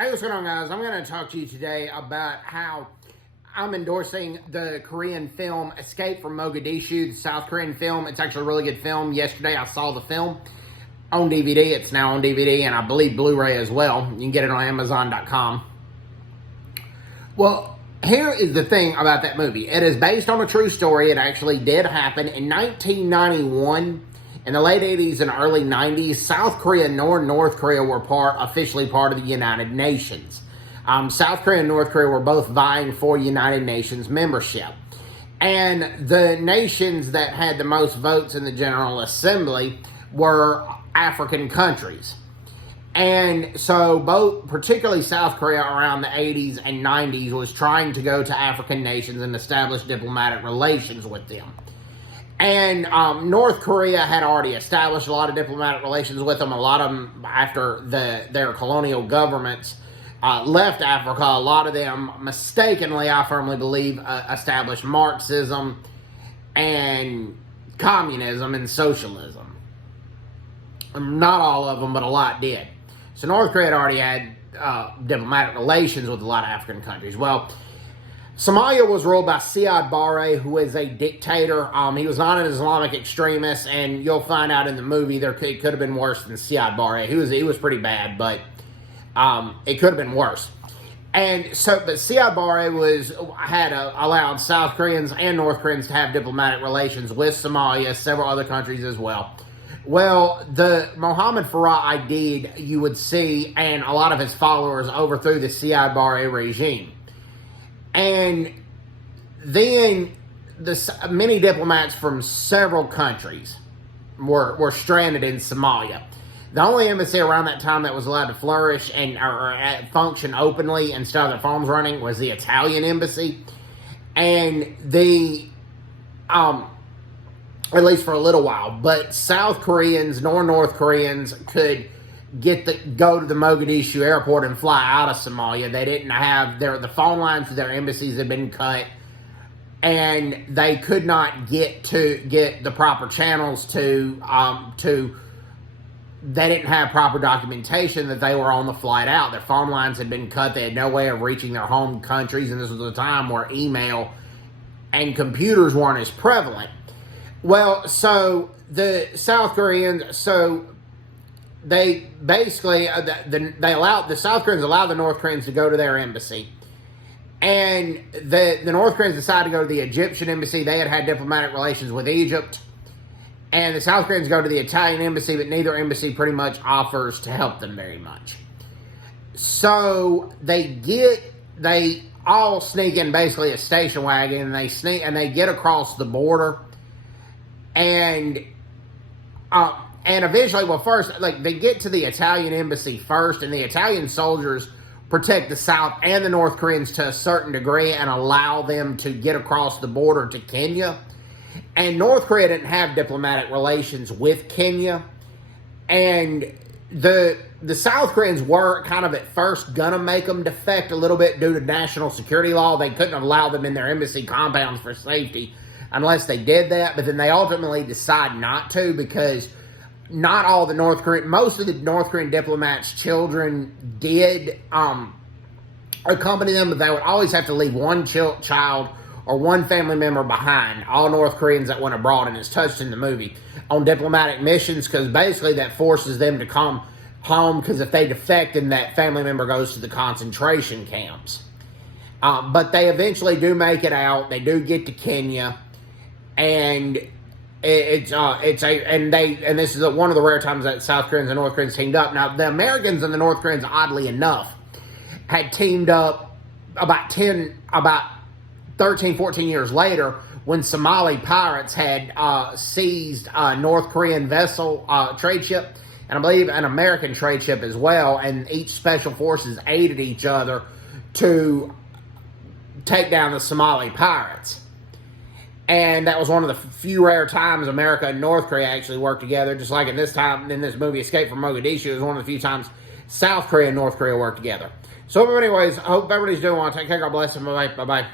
Hey, what's going on, guys? I'm going to talk to you today about how I'm endorsing the Korean film Escape from Mogadishu, the South Korean film. It's actually a really good film. Yesterday, I saw the film on DVD. It's now on DVD, and I believe Blu-ray as well. You can get it on Amazon.com. Well, here is the thing about that movie. It is based on a true story. It actually did happen in 1991. In the late 80s and early 90s, South Korea and North Korea were officially part of the United Nations. South Korea and North Korea were both vying for United Nations membership. And the nations that had the most votes in the General Assembly were African countries. And so particularly South Korea around the 80s and 90s was trying to go to African nations and establish diplomatic relations with them. And North Korea had already established a lot of diplomatic relations with them. A lot of them, after their colonial governments left Africa, a lot of them mistakenly, I firmly believe, established Marxism and communism and socialism. Not all of them, but a lot did. So North Korea had already had diplomatic relations with a lot of African countries. Well, Somalia was ruled by Siad Barre, who is a dictator. He was not an Islamic extremist, and you'll find out in the movie it could have been worse than Siad Barre. He was pretty bad, but it could have been worse. And so, but Siad Barre had allowed South Koreans and North Koreans to have diplomatic relations with Somalia, several other countries as well. Well, the Mohammed Farah Aidid, you would see, and a lot of his followers overthrew the Siad Barre regime. And then many diplomats from several countries were stranded in Somalia. The only embassy around that time that was allowed to flourish and or function openly and start their phones running was the Italian embassy. And at least for a little while, but South Koreans nor North Koreans could go to the Mogadishu airport and fly out of Somalia. They didn't have the phone lines to their embassies had been cut, and they could not get the proper channels they didn't have proper documentation that they were on the flight out. Their phone lines had been cut. They had no way of reaching their home countries, and this was a time where email and computers weren't as prevalent. Well, so the South Koreans, they basically, the South Koreans allowed the North Koreans to go to their embassy. And the North Koreans decided to go to the Egyptian embassy. They had diplomatic relations with Egypt. And the South Koreans go to the Italian embassy, but neither embassy pretty much offers to help them very much. So they all sneak in basically a station wagon, and they get across the border. And eventually, first, they get to the Italian embassy first, and the Italian soldiers protect the South and the North Koreans to a certain degree and allow them to get across the border to Kenya. And North Korea didn't have diplomatic relations with Kenya. And the South Koreans were kind of at first gonna make them defect a little bit due to national security law. They couldn't allow them in their embassy compounds for safety unless they did that. But then they ultimately decide not to, because not all the most of the North Korean diplomats' children did accompany them, but they would always have to leave one child or one family member behind. All North Koreans that went abroad, and it's touched in the movie, on diplomatic missions, because basically that forces them to come home, because if they defect, then that family member goes to the concentration camps. But they eventually do make it out. They do get to Kenya, and this is one of the rare times that South Koreans and North Koreans teamed up. Now, the Americans and the North Koreans, oddly enough, had teamed up about 13, 14 years later, when Somali pirates had seized a North Korean vessel, trade ship, and I believe an American trade ship as well, and each special forces aided each other to take down the Somali pirates. And that was one of the few rare times America and North Korea actually worked together, just like in this movie, Escape from Mogadishu. It was one of the few times South Korea and North Korea worked together. So anyways, I hope everybody's doing well. Take care. God bless. And bye-bye. Bye-bye.